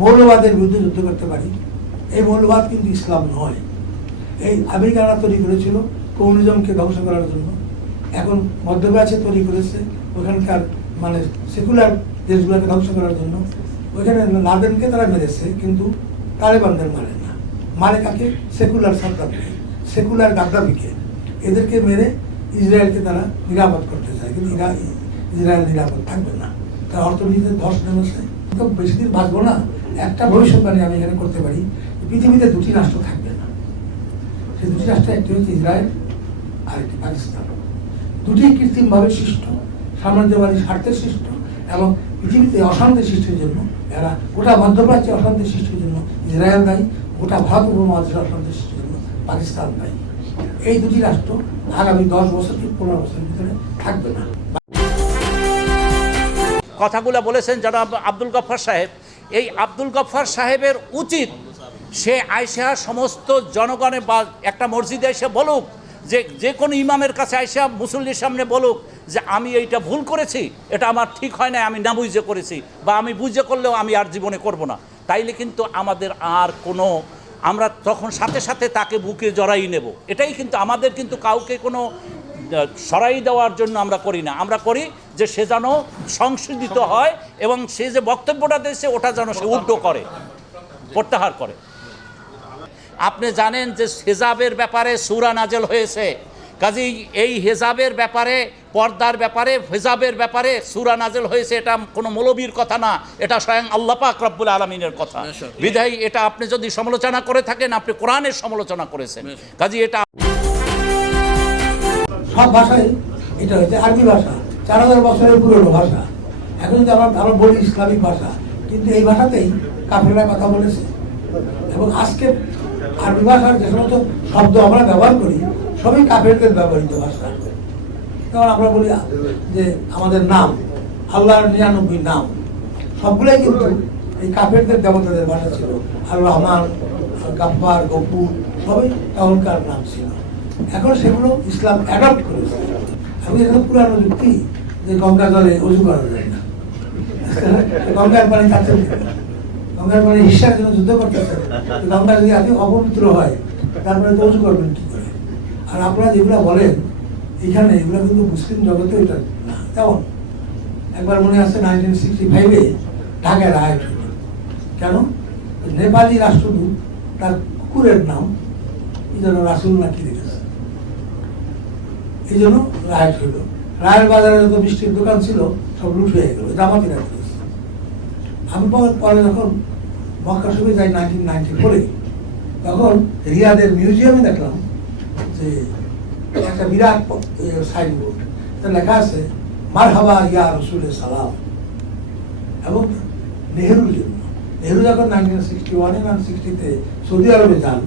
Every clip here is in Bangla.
মৌলবাদের বিরুদ্ধে যুদ্ধ করতে পারি। এই মৌলবাদ কিন্তু ইসলাম নয়। এই আমেরিকানরা তৈরি করেছিল কমিউনিজমকে ধ্বংস করার জন্য, এখন মধ্যপ্রাচ্যে তৈরি করেছে ওখানকার মানে সেকুলার দেশগুলোকে ধ্বংস করার জন্য। ওইখানে লাদেনকে তারা মেরেছে, কিন্তু তালেবানদের মারে না। মারে কাকে? সেকুলার সাদ্দামকে, সেকুলার গাদ্দাফিকে। এদেরকে মেরে ইসরায়েলকে তারা নিরাপদ করতে চায়, কিন্তু ইসরায়েল নিরাপদ থাকবে না। তার অর্থনীতিতে ধস নেমেছে। তো বেশি দিন বাঁচবো না। একটা ভবিষ্যৎবাণী আমি এখানে করতে পারি, পৃথিবীতে দুটি রাষ্ট্র থাকবে না। সেই দুটি রাষ্ট্র, একটি হচ্ছে ইসরায়েল আর একটি পাকিস্তান। দুটি কৃত্রিমভাবে সৃষ্ট, সাম্রাজ্যবাদী স্বার্থের সৃষ্ট, এবং পৃথিবীতে অশান্তি সৃষ্টির জন্য এরা, গোটা মধ্যপ্রাচ্যে অশান্তি সৃষ্টির জন্য ইসরায়েল দায়ী, গোটা ভারত উপমহাদেশে অশান্তি সৃষ্টির জন্য পাকিস্তান দায়ী। এই দুটি রাষ্ট্র আগামী 10 বছর কি 15 বছরের ভিতরে থাকবে না। কথাগুলো বলেছেন জনাব আব্দুল গফফার সাহেব। এই আব্দুল গফফার সাহেবের উচিত সে আয়সা সমস্ত জনগণের বা একটা মসজিদে এসে বলুক, যে কোনো ইমামের কাছে আয়সা মুসল্লির সামনে বলুক যে আমি এইটা ভুল করেছি, এটা আমার ঠিক হয় না, আমি না বুঝে করেছি, বা আমি বুঝে করলেও আমি আর জীবনে করব না। তাইলে কিন্তু আমাদের আর কোনো, আমরা তখন সাথে সাথে তাকে বুকে জড়াই নেব। এটাই কিন্তু আমাদের, কিন্তু কাউকে কোনো সরাই দেওয়ার জন্য আমরা করি না। আমরা করি যে সে যেন সংশোধিত হয় এবং সে যে বক্তব্যটা দিয়েছে ওটা যেন সে উল্টো করে, প্রত্যাহার করে। আপনি জানেন যে হেজাবের ব্যাপারে সূরা নাজেল হয়েছে, কাজেই এই হেজাবের ব্যাপারে, পর্দার ব্যাপারে, হেজাবের ব্যাপারে সূরা নাজেল হয়েছে। এটা কোনো মৌলবীর কথা না, এটা স্বয়ং আল্লাহ পাক রব্বুল আলামিনের কথা। বিধায় এটা আপনি যদি সমালোচনা করে থাকেন, আপনি কোরআনের সমালোচনা করেছেন। কাজেই এটা সব ভাষায় এটা হচ্ছে আরবি ভাষা, 4000 বছরের পুরনো ভাষা। এখন যদি আমরা বলি ইসলামিক ভাষা, কিন্তু এই ভাষাতেই কাফেররা কথা বলেছে। এবং আজকে আরবি ভাষার যে সমস্ত শব্দ আমরা ব্যবহার করি সবই কাফেরদের ব্যবহৃত ভাষা। যেমন আমরা বলি যে আমাদের নাম, আল্লাহর 99 নাম, সবগুলাই কিন্তু এই কাফেরদের দেবতাদের ভাষা ছিল। আর রহমান, গাফফার, গফুর সবই তখনকার নাম ছিল। এখন সেগুলো ইসলাম অ্যাডপ্ট করেছে। আমি এখন পুরানো যুক্তি যে গঙ্গা জলে অজু করা যায় না, গঙ্গার পানি কাছে, গঙ্গার পানি হিসার জন্য যুদ্ধ করতেছে। গঙ্গা যদি আপনি অপবিত্র হয় তারপরে তো অজু করবেন কি করে? আর আপনারা যেগুলো বলেন এখানে, এগুলো কিন্তু মুসলিম জগতে এটা না। যেমন একবার মনে আছে 1965-এ ঢাকায় রাইট হল। কেন? নেপালি রাষ্ট্রদূত তার কুকুরের নাম এই জন্য রাসুল নাকি রেখেছে, এই জন্য রাইট হইল। রায়ের বাজারে যত মিষ্টির দোকান ছিল সব লুট হয়ে গেল, জামাতি রাখতে। আমি পরে যখন মক্কা শরীফে যাই 1994-এ, তখন রিয়াদের মিউজিয়ামে দেখলাম যে একটা বিরাট সাইনবোর্ড, লেখা আছে মারহাবা ইয়া রাসূলে সালাম। এবং নেহরুর জন্য, নেহরু যখন 1961-এ 1960-তে সৌদি আরবে যান,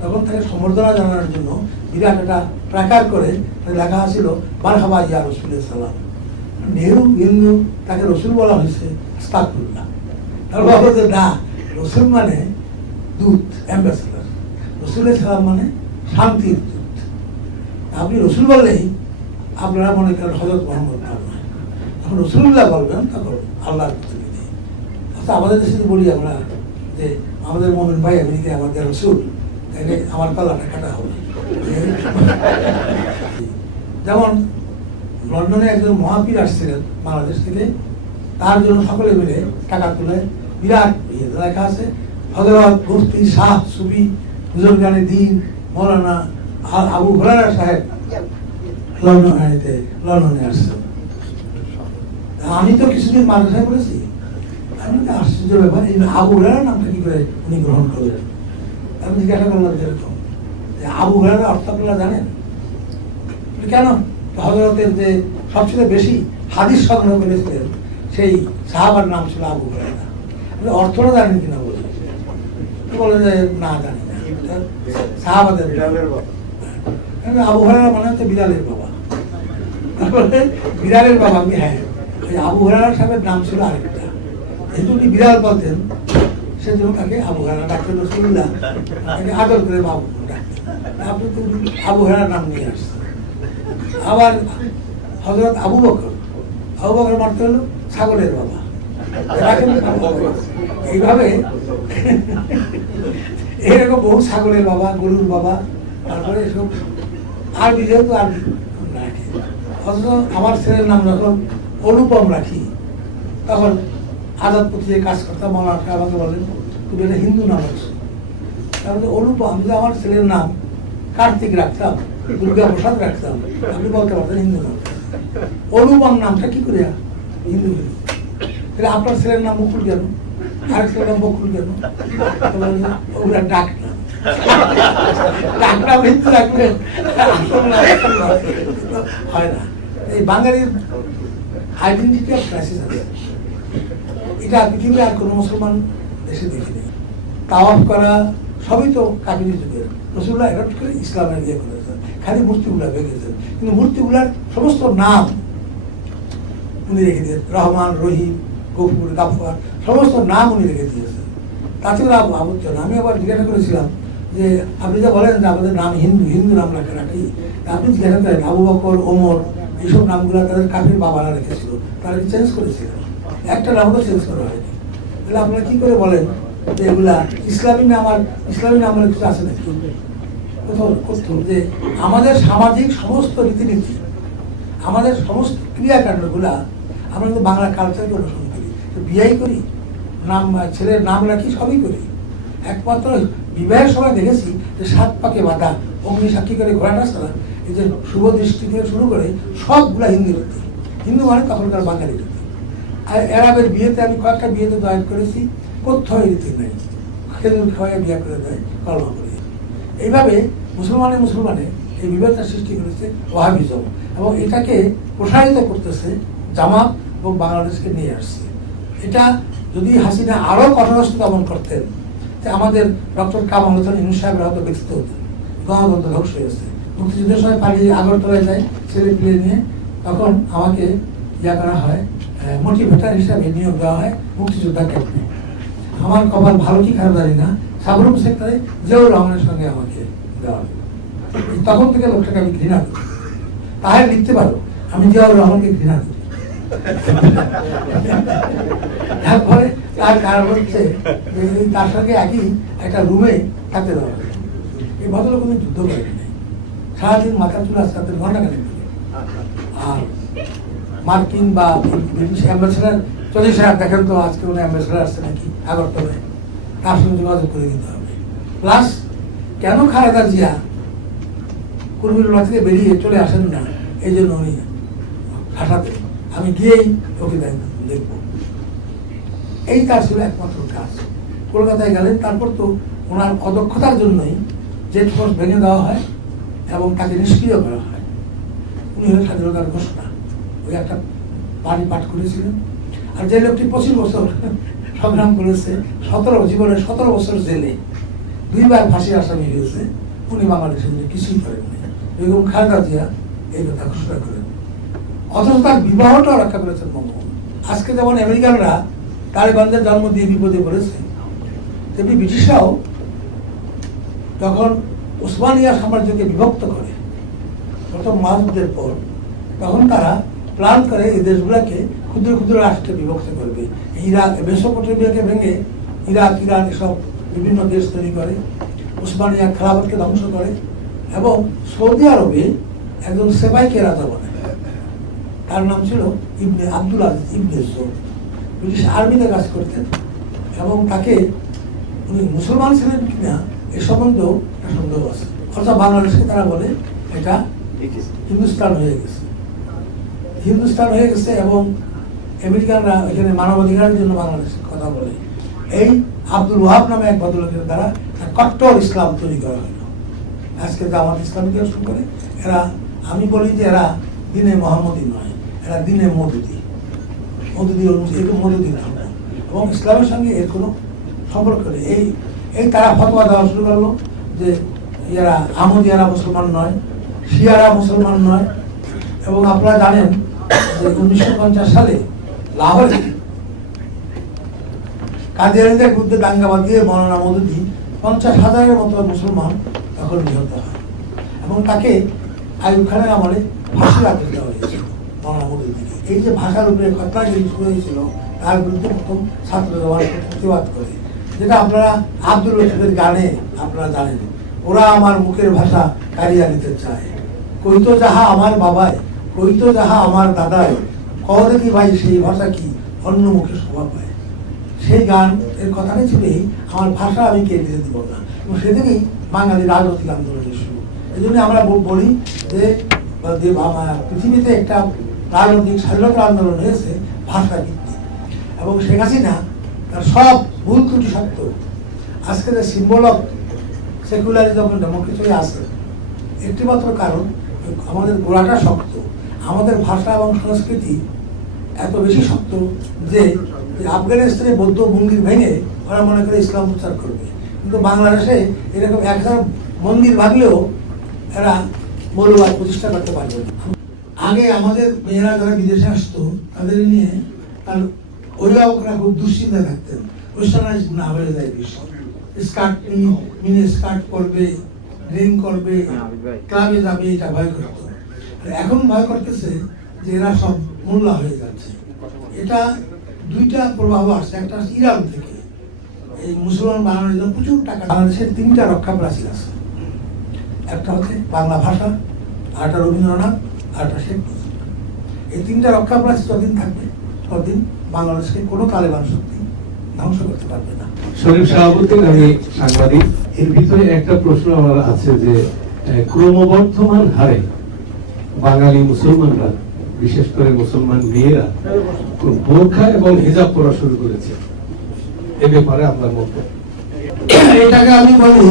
তখন তাকে সম্বর্ধনা জানানোর জন্য বিরাট একটা প্ল্যাকার্ড করে লেখা ছিল মারহাবা ইয়া রাসূলে সালাম। নেহরু হিন্দু, তাকে রসুল বলা হয়েছে, আস্তাগফিরুল্লাহ। তার ভাবলো যে না, রসুল মানে দূত, অ্যাম্বাসেডর, রসুলের সালাম মানে শান্তির দূত। আপনি রসুল বললেই আপনারা মনে করেন হযরত মুহাম্মদ নয়, যখন রসুলুল্লাহ বলবেন তখন আল্লাহর প্রতিনিধি। অর্থাৎ আমাদের দেশে বলি আমরা যে আমাদের মুমিন ভাই আমেরিকায় আমাদের রসুল, তাইলে আমার পাল্লাটা কাটা হবে। যেমন লন্ডনে একজন মহাপীর আসছিলেন বাংলাদেশ থেকে, তার জন্য সকলে মিলে টাকা তুলে বিরাট লেখা আছে হযরত মুফতি শাহ সুফি বুজুর্গানে দ্বীন মৌলানা আবু হুরায়রা সাহেব লন্ডনে আসছেন। আমি তো কিছুদিন মাদ্রাসায় পড়েছি, আমি তো আশ্চর্য ব্যাপার, এই আবু হুরায়রার নামটা কি করে উনি গ্রহণ করলেন। আমি জিজ্ঞাসা করলাম যেরকম আবু হুরায়রা অর্থ আপনারা জানেন কেন? হযরতের যে সবচেয়ে বেশি হাদিস সংগ্রহ করেছিলেন সেই সাহাবার নাম ছিল আবু হুরায়রা। অর্থটা জানেন কিনা বলে যে না জানি না, সাহাবাদের আবু হুরায়রা মানে হচ্ছে বিড়ালের বাবা। তারপরে বিড়ালের বাবা আমি, হ্যাঁ, আবু হুরায়রা সাহেবের নাম ছিল আরেকটা, যেহেতু উনি বিড়াল বলতেন সেজন্য তাকে আবু হুরায়রা ডাক্তার রাসূলুল্লাহ তাকে আদর করে বাবু ডাকতেন। আপনি তো আবু হুরায়রার নাম নিয়ে আসছেন। আবার হযরত আবু বকর, আবু বকর মারতে হলো ছাগলের বাবা, এরা কিন্তু এইভাবে এরকম বহু ছাগলের বাবা, গরুর বাবা, তারপরে এসব আরবি, যেহেতু আরবি রাখি। অথচ আমার ছেলের নাম যখন অনুপম রাখি, তখন আজাদ পত্রিকায় কাজ করতাম, মৌলানা আমাকে বলেন তুমি এটা হিন্দু নাম আছে। তাহলে অনুপম, আমি যে আমার ছেলের নাম কার্তিক রাখতাম, দুর্গা প্রসাদ রাখতাম, আপনি বলতে পারতেন হিন্দু নাম। অনুপম নামটা কি করে হিন্দু হইল? তাহলে আপনার ছেলের নাম মুকুল কেন, আরেক ছেলের নাম বকুল কেন? ওগুলা ডাক নাম, ডাক নাম হিন্দু রাখবেন, হয় না। এই বাঙালির আইডেন্টিটি অফ ক্রাইসিস আছে, এটা পৃথিবীর আর কোনো মুসলমান দেশে দেখিনি। তাওয়াফ করা সবই তো কাবিনী যুগের, রসুল্লাহ অ্যাডপ্ট করে ইসলামের ইয়ে করেছেন, খালি মূর্তিগুলা ভেঙেছেন, কিন্তু মূর্তিগুলার সমস্ত নাম উনি রেখে দিয়েছেন, রহমান, রহিম, গফুর, গাফফার, সমস্ত নাম উনি রেখে দিয়েছেন। তাতে আপত্তি না। আমি আবার জিজ্ঞাসা করেছিলাম যে আপনি যা বলেন যে আমাদের নাম হিন্দু, হিন্দু নাম রাখি, আপনি জিজ্ঞাসা করেন আবু বকর, ওমর, এইসব নামগুলো তাদের কাফির বাবারা রেখেছিল, তারা কি চেঞ্জ করেছিল? একটা নামও চেঞ্জ করা হয়নি। তাহলে আপনারা কি করে বলেন যে এগুলা ইসলামী নাম? আর ইসলামী নাম কিছু আছে নাকি? কোথাও করতাম যে আমাদের সামাজিক সমস্ত রীতিনীতি, আমাদের সমস্ত ক্রিয়াকাণ্ডগুলা আমরা কিন্তু বাংলা কালচারকে অনুসরণ করি, বিয়েই করি, নাম ছেলের নাম রাখি, সবই করি। একমাত্র বিবাহের সময় দেখেছি যে 7 পাকে বাঁধা, অগ্নি সাক্ষী করে ঘোড়াটা ছাড়া, এই যে শুভ দৃষ্টি থেকে শুরু করে সবগুলা হিন্দু রীতি। হিন্দু মানে তখনকার বাঙালি রীতি। আর এরাবের বিয়েতে আমি কয়েকটা বিয়েতে জয়েন করেছি, কোথাও এই রীতি নেই, খেজুর খাওয়াই বিয়ে করে দেয়, কলমা করে। এইভাবে মুসলমানে এই বিভেদটা সৃষ্টি করেছে ওয়াহাবিজম, এবং এটাকে প্রসারিত করতেছে জামাত এবং বাংলাদেশকে নিয়ে আসছে। এটা যদি হাসিনা আরো কঠোরস্থ দমন করতেন, যে আমাদের ডক্টর কামাল হোসেন ইউনূস সাহেবের হয়তো ব্যস্ত হতেন, গণতন্ত্র ধ্বংস হয়েছে। মুক্তিযুদ্ধের সময় পালিয়ে আগরতলায় যায় ছেলে পিলে নিয়ে, তখন আমাকে ইয়া করা হয়, মোটিভেটার হিসাবে নিয়োগ দেওয়া হয় মুক্তিযোদ্ধা ক্যাম্পে। আমার কপাল ভালো কি খারাপ জানি না, সাবরুম সেক্টরে জিয়াউর রহমানের সঙ্গে আমাকে দেওয়া হয়। তখন থেকে লোকটাকে আমি ঘৃণা করি, তাহলে লিখতে পারো আমি জিয়াউর রহমানকে ঘৃণা করি। তারপরে তার কারণ হচ্ছে যে তার সঙ্গে একই একটা রুমে থাকতে দেওয়া হয়। এই ভদ্রলোক কোনো যুদ্ধ করেনি, সারাদিন মাথা চুলা সাথে ঘন্টা কাটে। আর মার্কিন বা ব্রিটিশ অ্যাম্বাসেডার, চলি সাহেব দেখেন তো আজকে কোনো অ্যাম্বাসেডার আসছে নাকি আগরতলায়, তার সঙ্গে যোগাযোগ করে দিতে হবে। প্লাস কেন খালেদা জিয়া কুর্মিল্লা থেকে বেরিয়ে চলে আসেন না, এই জন্য উনি হাঁটাতে, আমি গিয়েই ওকে দেখবো। এই কাজ ছিল একমাত্র কাজ। কলকাতায় গেলেন, তারপর তো ওনার অদক্ষতার জন্যই জেট ফোর্স ভেঙে দেওয়া হয় এবং তাকে নিষ্ক্রিয় করা হয়। উনি হলেন স্বাধীনতার ঘোষণা, ওই একটা বাড়ি পাঠ করেছিলেন। আর যে লোকটি 25 বছর সংগ্রাম করেছে, জীবনের 17 বছর জেলে, 2 বার ফাঁসির আসামি হয়েছে, উনি বাংলাদেশের জন্য কিছুই করেননি। বেগম খালেদা জিয়া এই কথা ঘোষণা করেন, অথচ তার বিবাহটাও রক্ষা করেছেন বঙ্গবন্ধু। আজকে যেমন আমেরিকানরা তালেবানদের জন্ম দিয়ে বিপদে পড়েছে, তেমনি ব্রিটিশরাও যখন ওসমানিয়া সাম্রাজ্যকে বিভক্ত করে প্রথম মহাযুদ্ধের পর, তখন তারা প্ল্যান করে এই দেশগুলোকে ক্ষুদ্র ক্ষুদ্র রাষ্ট্রে বিভক্ত করবে। ইরাক, মেসোপটেমিয়াকে ভেঙে ইরাক, ইরান এসব বিভিন্ন দেশ তৈরি করে, ওসমানিয়া খেলাফতকে ধ্বংস করে, এবং সৌদি আরবে একজন সেবাইকে রাজা বনে, তার নাম ছিল ইবনে আব্দুল আজিজ ইবনে জোর। ব্রিটিশ আর্মিতে কাজ করতেন, এবং তাকে উনি মুসলমান ছিলেন কিনা এ সম্বন্ধেও একটা সন্দেহ আছে। অর্থাৎ বাংলাদেশকে তারা বলে এটা হিন্দুস্তান হয়ে গেছে, হিন্দুস্তান হয়ে গেছে। এবং আমেরিকানরা এখানে মানবাধিকারের জন্য বাংলাদেশের কথা বলে। এই আব্দুল ওয়াহাব নামে এক ভদ্রলোকের দ্বারা কট্টর ইসলাম তৈরি করা হলো। আজকে জামাত ইসলামীকে শুরু করে এরা, আমি বলি যে এরা দিনে মোহাম্মদী নয়, এরা দিনে মদুদি, এরকম মদুদি ধর্ম, এবং ইসলামের সঙ্গে এর কোনো সম্পর্ক নেই। এই তারা ফতোয়া দেওয়া শুরু করলো যে এরা আহমদিয়ারা মুসলমান নয়, শিয়ারা মুসলমান নয়। এবং আপনারা জানেন যে 1950 সালে লাহোরে কাদিয়ানীদের বিরুদ্ধে দাঙ্গা বাঁধিয়ে মৌলানা মওদুদি 50,000-এর মতো মুসলমান তখন নিহত হয়, এবং তাকে আইয়ুব খানের আমলে ফাঁসির আদেশ দেওয়া হয়েছিল মৌলানা মওদুদিকে। এই যে ভাষার উপরে ঘটনাগুলি শুরু হয়েছিল, তার বিরুদ্ধে প্রথম ছাত্র জমার প্রতিবাদ করে, যেটা আপনারা আব্দুল রশিদের গানে আপনারা জানেন, ওরা আমার মুখের ভাষা কারিয়া নিতে চায়, কইতো যাহা আমার বাবায়, কইতো যাহা আমার দাদায়, কহ দেখি ভাই সেই ভাষা কি অন্য মুখে শোভা পায়। সেই গান এর কথাটাই ছিল আমার ভাষা আমি কেড়ে দিতে দিব না, এবং সেদিনই বাঙালি রাজনৈতিক আন্দোলনের শুরু। এই জন্য আমরা বলি যে পৃথিবীতে একটা রাজনৈতিক স্বাধীনতা আন্দোলন হয়েছে ভাষা ভিত্তিক, এবং শেখ হাসিনা তার সব ভুল ত্রুটি সত্য আজকে যে সিম্বল অফ সেকুলারিজম ডেমোক্রেসি আছে, একটি মাত্র কারণ আমাদের গোড়াটা শক্ত, আমাদের ভাষা এবং সংস্কৃতি এত বেশি শক্ত যে আফগানিস্তানে বৌদ্ধ মন্দির ভেঙে ওরা মনে করে ইসলাম প্রচার করবে, কিন্তু বাংলাদেশে এরকম 1000 মন্দির ভাঙলেও এরা মৌলবাদ প্রতিষ্ঠা করতে পারবে না। আগে আমাদের মেয়েরা যারা বিদেশে আসতো তাদের নিয়ে তার অভিভাবকরা খুব দুশ্চিন্তা থাকতেন, ওয়েস্টার্নাইজ না হয়ে যায় বেশি, স্কার্ট মিনি স্কার্ট করবে, ড্রিঙ্ক করবে, ক্লাবে যাবে, এটা ভয় করতো। এখন ভয় করতেছে যে এরা সব মোল্লা হয়ে যাচ্ছে। এটা দুইটা প্রভাব আসছে, একটা ইরান থেকে এই মুসলমান বানানোর জন্য প্রচুর টাকা। বাংলাদেশের 3টা রক্ষা প্রাচীর আছে, একটা হচ্ছে বাংলা ভাষা, আরেকটা রবীন্দ্রনাথ, আরেকটা শেখ মুজিব। এই 3টা রক্ষা প্রাচীর যতদিন থাকবে ততদিন বাংলাদেশকে কোনো তালেবান শক্তি ধ্বংস করতে পারবে না। শরীফ সভাপতি, আমি সাংবাদিক। এর ভিতরে একটা প্রশ্ন আমার আছে যে ক্রমবর্ধমান হারে বাঙালি মুসলমানরা, বিশেষ করে মুসলমান মেয়েরা বোরখা এবং হিজাব পরা শুরু করেছে, এ ব্যাপারে আপনার মন্তব্য? এটাকে আমি বলি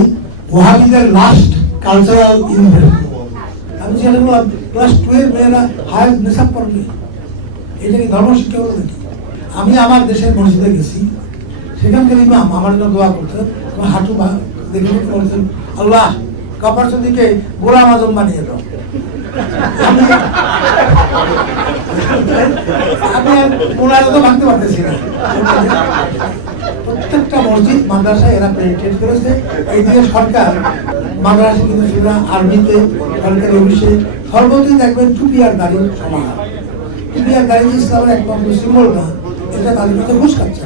ওয়াহাবিদের লাস্ট কালচারাল ইনভেশন। আমি যেগুলো ক্লাস 12 মেয়েরা হায়ার নেশাব পড়বে, এটা কি ধর্ম শিক্ষা হলো নাকি? আমি আমার দেশের মসজিদে গেছি, সেখানকার ইমাম আমার জন্য দোয়া করতে হাঁটু দেখে বলছেন, আল্লাহ কাপার চন্দিকে গোলাম আজম বানিয়ে দাও। আমি ওনারা তো ভাঙতে পারতেছি না। প্রত্যেকটা মসজিদ মাদ্রাসায় এরা পেনিট্রেট করেছে। এইদিকে সরকার মাদ্রাসা কিন্তু সেটা আর্মিতে, সরকারি অফিসে সর্বত্রই দেখবেন টুপি আর দাড়ির সমান। টুপি আর দাড়ি ইসলামের একমাত্র সিম্বল না, এটা তাদের কাছে ঘুষ খাচ্ছে।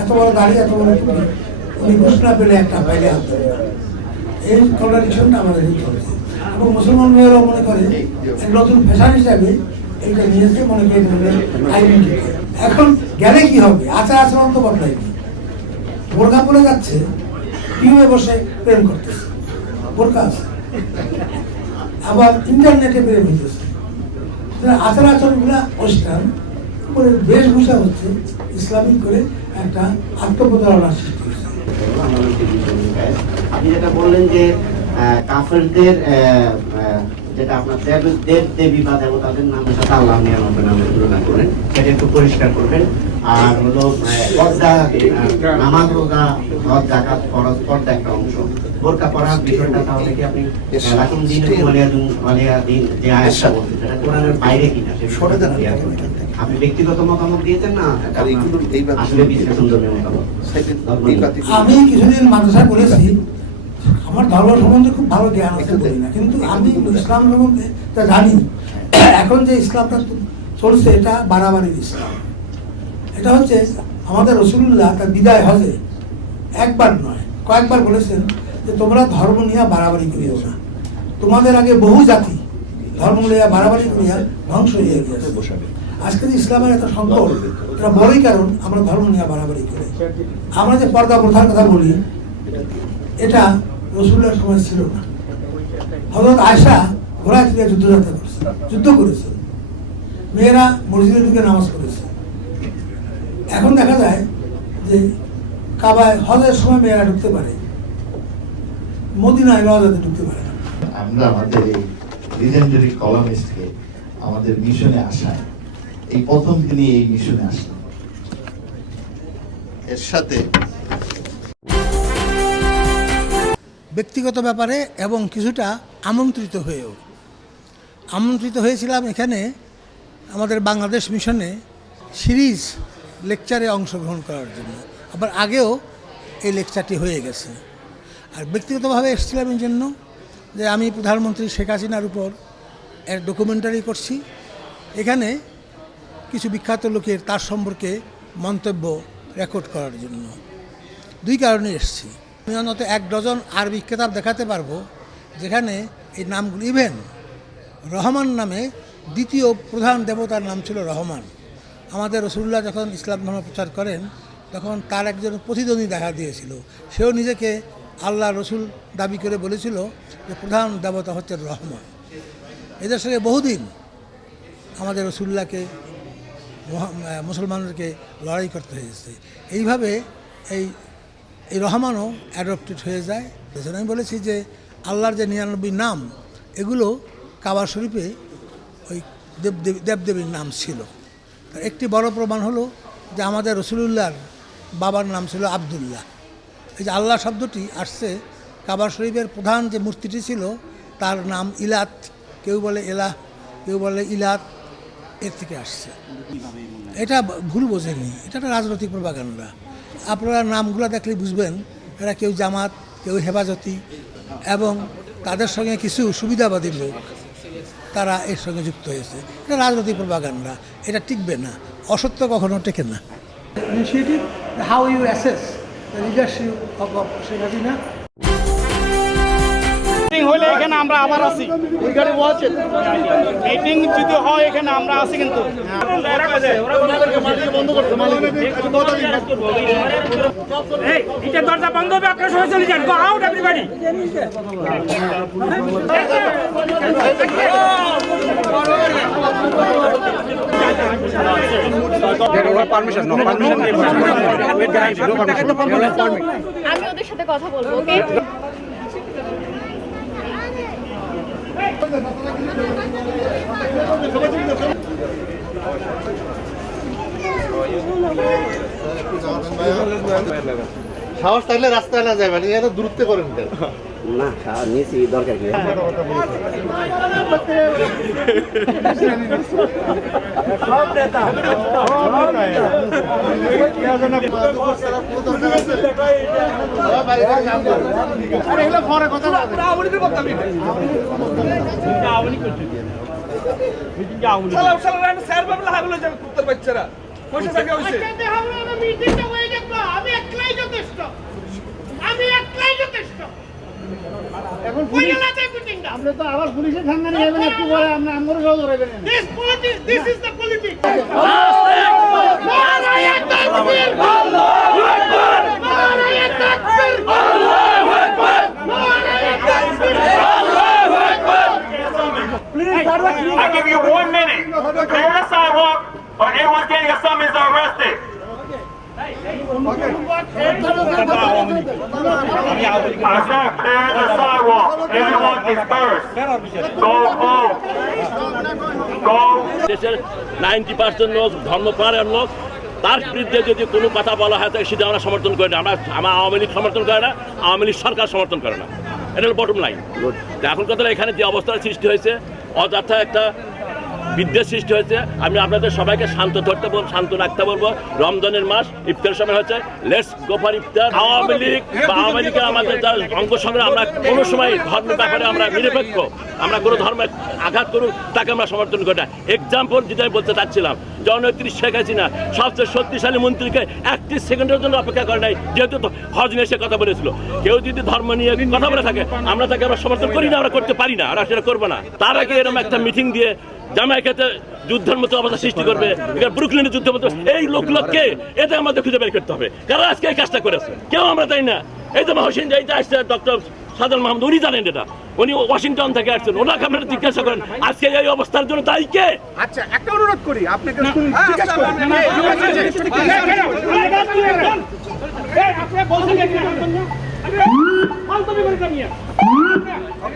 এত বড় দাড়ি, এত বড় টুপি, উনি ঘুষ না পেলে একটা বাইরে আনতে না। এই কন্ট্রাডিকশনটা আমাদের চলছে, এবং মুসলমান মেয়েরাও মনে করে এক নতুন ফ্যাশন হিসাবে এইটা নিয়েছে, মনে করে আইডেন্টিটি। এখন গেলে কি হবে? আচার আচরণ তো বদলায়নি। বোরখা পরে যাচ্ছে, টিউবে বসে প্রেম করতেছে, বোরখা আছে, আবার ইন্টারনেটে প্রেম হইতেছে। আচার আচরণগুলা ওয়েস্টার্ন করে, বেশভূষা হচ্ছে ইসলামিক করে একটা আত্মপ্রতারণার সৃষ্টি হচ্ছে। আপনি যেটা বললেন যে কাফেরদের যেটা আপনার দেব দেবী বা দেবতাদের নামের সাথে আল্লাহ নামের তুলনা করেন, সেটা একটু পরিষ্কার করবেন। আর হলো নামাজ, রোজা, হজ, যাকাত, ফরজ, পর্দা একটা অংশ। বোরকা পরার বিষয়টা তাহলে কি আপনি লাকুম দীনুকুম ওয়ালিয়া দিন যে আয়াতটা বলছেন, সেটা কোরআনের বাইরে কিনা সেটা আপনি ব্যক্তিগত মতামত দিয়েছেন না আসলে বিশ্লেষণধর্মী মতামত? আমি কিছুদিন মাদ্রাসায় বলেছি, আমার ধর্ম সম্বন্ধে খুব ভালো জ্ঞান আছে বলি না, কিন্তু আমি ইসলাম সম্বন্ধে তা জানি। এখন যে ইসলামটা চলছে এটা বাড়াবাড়ির ইসলাম। এটা হচ্ছে আমাদের রাসূলুল্লাহ তার বিদায় হজে একবার নয় কয়েকবার বলেছেন যে তোমরা ধর্ম নিয়ে বাড়াবাড়ি করিও না, তোমাদের আগে বহু জাতি ধর্ম নিয়ে বাড়াবাড়ি করিয়া ধ্বংস হয়ে গিয়েছে। আজকে যে ইসলামের এত সংকট, এটা বড়ই কারণ আমরা ধর্ম নিয়ে বাড়াবাড়ি করি। আমরা যে পর্দা প্রথার কথা বলি, এটা রাসূলের সময় ছিল না। হযরত আয়েশা ঘোড়ায় চড়ে যুদ্ধ করেছে, মেয়েরা মসজিদে ঢুকে নামাজ পড়েছে। এখন দেখা যায় যে কাবায় হজের সময় মেয়েরা ঢুকতে পারে, মদিনায় রওজাতে ঢুকতে পারে না। আমরা আমাদের এই লিজেন্ডারি কলামিস্টকে আমাদের মিশনে আসায়, এই প্রথম তিনি এই মিশনে আসলেন, এর সাথে ব্যক্তিগত ব্যাপারে এবং কিছুটা আমন্ত্রিত হয়েছিলাম এখানে আমাদের বাংলাদেশ মিশনে সিরিজ লেকচারে অংশগ্রহণ করার জন্য। আবার আগেও এই লেকচারটি হয়ে গেছে। আর ব্যক্তিগতভাবে এসেছিলাম এই জন্য যে আমি প্রধানমন্ত্রী শেখ হাসিনার উপর এক ডকুমেন্টারি করছি। এখানে কিছু বিখ্যাত লোকের তার সম্পর্কে মন্তব্য রেকর্ড করার জন্য। দুই কারণে এসেছি। আমি অন্তত 1 ডজন আরবি কিতাব দেখাতে পারবো যেখানে এই নামগুলো, ইভেন রহমান নামে দ্বিতীয় প্রধান দেবতার নাম ছিল রহমান। আমাদের রসুল্লাহ যখন ইসলাম ধর্ম প্রচার করেন তখন তার একজন প্রতিদ্বন্দ্বী দেখা দিয়েছিল। সেও নিজেকে আল্লাহ রসুল দাবি করে বলেছিল যে প্রধান দেবতা হচ্ছে রহমান। এদের সঙ্গে বহুদিন আমাদের রসুল্লাহকে মুসলমানদেরকে লড়াই করতে হয়েছে। এইভাবে এই রহমানও অ্যাডপ্টেড হয়ে যায়। এজন্য আমি বলেছি যে আল্লাহর যে 99 নাম এগুলো কাবা শরীফে ওই দেবদেবীর নাম ছিল। একটি বড় প্রমাণ হলো যে আমাদের রসুলুল্লাহর বাবার নাম ছিল আবদুল্লাহ। এই যে আল্লাহ শব্দটি আসছে কাবা শরীফের প্রধান যে মূর্তিটি ছিল তার নাম ইলাত, কেউ বলে এলাহ, কেউ বলে ইলাত, এর থেকে আসছে। এটা ভুল বোঝেনি, এটা একটা রাজনৈতিক প্রপাগান্ডা। আপনারা নামগুলো দেখলে বুঝবেন এরা কেউ জামাত, কেউ হেফাজতি, এবং তাদের সঙ্গে কিছু সুবিধাবাদী লোক তারা এর সঙ্গে যুক্ত হয়েছে। এটা রাজনৈতিক প্রপাগান্ডা, এটা টিকবে না, অসত্য কখনো টেকে না। Initiative, how you assess the leadership of Sheikh Hasina? হইলে এখানে আমরা আবার আছি, মিটিং যদি হয় এখানে আমরা আছি। কিন্তু এটা দরজা বন্ধ হবে, আপনারা সবাই চলে যান। Go out everybody. আমি ওদের সাথে কথা বলবো, ওকে? সাহস থাকলে রাস্তায় না যাবেন, এত দূরত্ব করেন কেন? না নিয়েছি, দরকার কি? আপনি তো আবার পুলিশের সামনে যাবেন, একটু পরে আমরা আমরাও সহ ধরবেন। This is the politics. I give you 1 minute. Clear the sidewalk, or everyone's getting a summons or arrested. I said clear the sidewalk. Everyone disperse. Go home. Go. দেশের 90% লোক ধর্মপ্রাণ লোক, তার বিরুদ্ধে যদি কোনো কথা বলা হয় তাহলে সেটা আমরা সমর্থন করি না। আমরা আওয়ামী লীগ সমর্থন করে না, আওয়ামী লীগ সরকার সমর্থন করে না। এটা হলো বটম লাইন। এখন কথা এখানে যে অবস্থার সৃষ্টি হয়েছে, অযথা একটা বিদ্বেষ সৃষ্টি হয়েছে। আমি আপনাদের সবাইকে শান্ত রাখতে বলবো। রমজানের মাস, ইফতারের সময় হচ্ছে, লেটস গো ফর ইফতার। আওয়ামী লীগ বা আওয়ামী লীগে আমাদের যারা অঙ্গ সংগ্রাম, আমরা কোনো সময় ধর্মের ব্যাপারে আমরা নিরপেক্ষ, আমরা কোনো ধর্মে আঘাত করুক তাকে আমরা সমর্থন করি না। এক্সাম্পল যেটা আমি বলতে চাচ্ছিলাম, জননেত্রী শেখ হাসিনা সবচেয়ে শক্তিশালী মন্ত্রীকে 31 সেকেন্ডের জন্য অপেক্ষা করে নাই, যেহেতু হজ নিয়ে সে কথা বলেছিল। কেউ যদি ধর্ম নিয়ে কথা বলে থাকে আমরা তাকে আমরা সমর্থন করি না, আমরা করতে পারি না, আমরা সেটা করবো না। তার আগে এরকম একটা মিটিং দিয়ে জামাইকাতে যুদ্ধের মতো অবস্থা সৃষ্টি করবে, ব্রুকলিনের যুদ্ধের মতো, এই লোকগুলোকে এটা আমাদের খুঁজে বের করতে হবে, কারণ আজকে এই কাজটা করেছে, কেউ আমরা তাই না। এই যে হোসেন যে আসছে ডক্টর সাদাল মাহমুদ, উনি জানেন এটা, উনি ওয়াশিংটন থেকে আসছেন, ওনাকে আপনারা জিজ্ঞাসা করেন আজকে এই অবস্থার জন্য দায়ী কে? আচ্ছা, একটা অনুরোধ করি আপনাকে,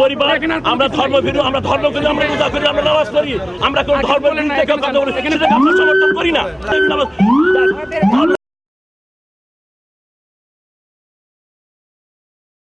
পরিবার আমরা ধর্মভীরু, আমরা ধর্ম করি, আমরা পূজা করি, আমরা নামাজ করি, আমরা কোন ধর্মের বিরুদ্ধে কথা বলি সেটাকে আমরা সমর্থন করি না।